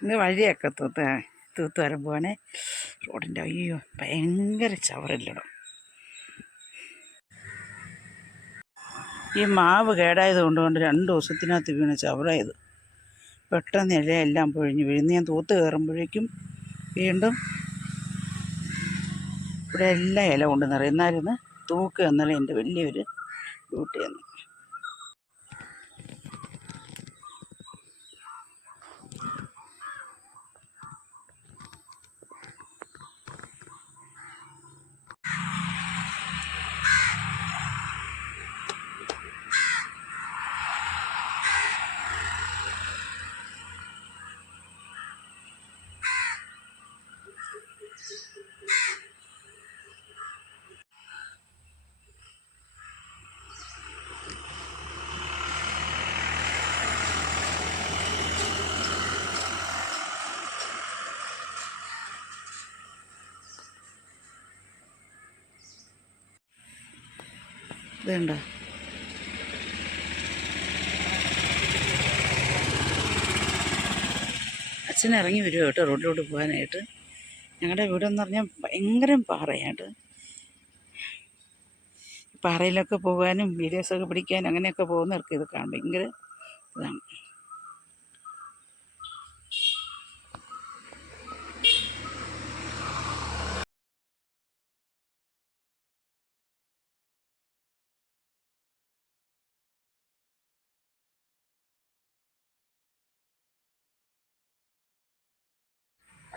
ഇന്ന് വഴിയൊക്കെ തൂത്ത് തൂത്ത് വരുമ്പോഴാണ് റോഡിന്റെ അയ്യോ ഭയങ്കര ചവറില്ലടോ. ഈ മാവ് കേടായത് കൊണ്ടുകൊണ്ട് രണ്ട് ദിവസത്തിനകത്ത് വീണ് ചവറായത്. പെട്ടെന്ന് ഇലയെല്ലാം പൊഴിഞ്ഞ് വീഴുന്നു ഞാൻ തൂത്ത് കയറുമ്പോഴേക്കും വീണ്ടും ഇവിടെ എല്ലാം ഇല കൊണ്ട് നിറയുന്നായിരുന്നു തൂക്ക് എന്നാലും എന്റെ വലിയൊരു ഡ്യൂട്ടിയാണ് ഇതുണ്ടോ അച്ഛൻ ഇറങ്ങി വരുമോ കേട്ടോ റോഡിലോട്ട് പോകാനായിട്ട്. ഞങ്ങളുടെ വീടെന്ന് പറഞ്ഞാൽ ഭയങ്കര പാറയായിട്ട്. പാറയിലൊക്കെ പോകാനും വീഡിയോസൊക്കെ പിടിക്കാനും അങ്ങനെയൊക്കെ പോകുന്നവർക്ക് ഇത് കാണാം ഭയങ്കര ഇതാണ്.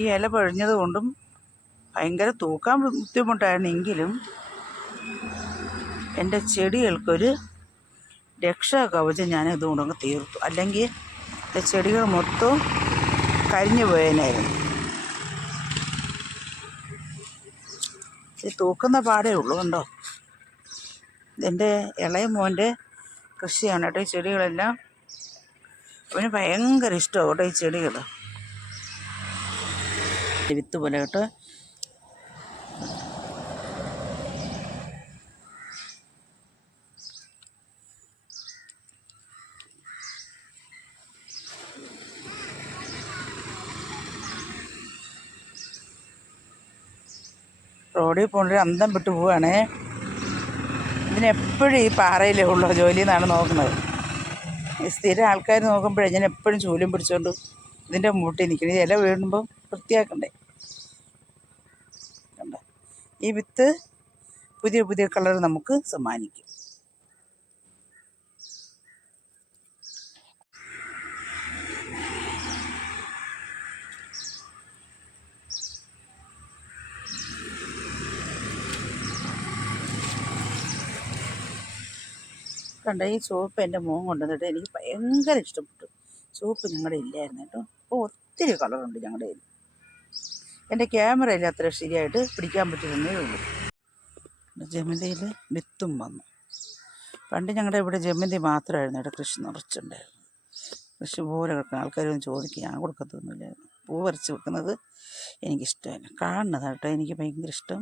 ഈ ഇല പൊഴിഞ്ഞത് കൊണ്ടും ഭയങ്കര തൂക്കാൻ ബുദ്ധിമുട്ടായിരുന്നെങ്കിലും എന്റെ ചെടികൾക്കൊരു രക്ഷാകവചം ഞാൻ ഇതുകൊണ്ടങ്ങ് തീർത്തു. അല്ലെങ്കിൽ എന്റെ ചെടികൾ മൊത്തം കരിഞ്ഞു പോയേനായിരുന്നു. ഇത് തൂക്കുന്ന പാടേ ഉള്ളൂ കണ്ടോ? ഇതെന്റെ ഇളയ മോന്റെ കൃഷിയാണ് കേട്ടോ ഈ ചെടികളെല്ലാം. അവന് ഭയങ്കര ഇഷ്ടമാണ് കേട്ടോ ഈ ചെടികൾ വിത്ത് പോലെ കേട്ടോ. റോഡിൽ പോകണൊരു അന്തം വിട്ടു പോവുകയാണേ. ഇതിനെപ്പോഴും ഈ പാറയിലേ ഉള്ളൂ ജോലി എന്നാണ് നോക്കുന്നത്. ഈ സ്ഥിരം ആൾക്കാർ നോക്കുമ്പോഴേ ഞാൻ എപ്പോഴും ചൂലും പിടിച്ചുകൊണ്ട് ഇതിന്റെ മൂട്ടി നിൽക്കണം. ഇല വീഴുമ്പം വൃത്തിയാക്കണ്ടേ. കണ്ട ഈ വിത്ത് പുതിയ പുതിയ കളർ നമുക്ക് സമ്മാനിക്കും. കണ്ട ഈ സോപ്പ് എന്റെ മോൻ കൊണ്ടുവന്നിട്ട് എനിക്ക് ഭയങ്കര ഇഷ്ടപ്പെട്ടു. സോപ്പ് ഞങ്ങളുടെ ഇല്ലായിരുന്നു കേട്ടോ. അപ്പോൾ ഒത്തിരി കളറുണ്ട് ഞങ്ങളുടെ കയ്യിൽ. എന്റെ ക്യാമറയിൽ അത്ര ശരിയായിട്ട് പിടിക്കാൻ പറ്റുന്നേ ഉള്ളൂ. ജമന്തിയിൽ വിത്തും വന്നു. പണ്ട് ഞങ്ങളുടെ ഇവിടെ ജമന്തി മാത്രമായിരുന്നു ഇവിടെ കൃഷി നിറച്ചുണ്ടായിരുന്നു കൃഷി പോലെ കിടക്കുന്ന ആൾക്കാരൊന്നും ചോദിക്കുക ഞാൻ കൊടുക്കത്തൊന്നുമില്ലായിരുന്നു പൂ വരച്ച് വെക്കുന്നത് എനിക്കിഷ്ടമല്ല. കാണുന്നത് കേട്ടോ എനിക്ക് ഭയങ്കര ഇഷ്ടം.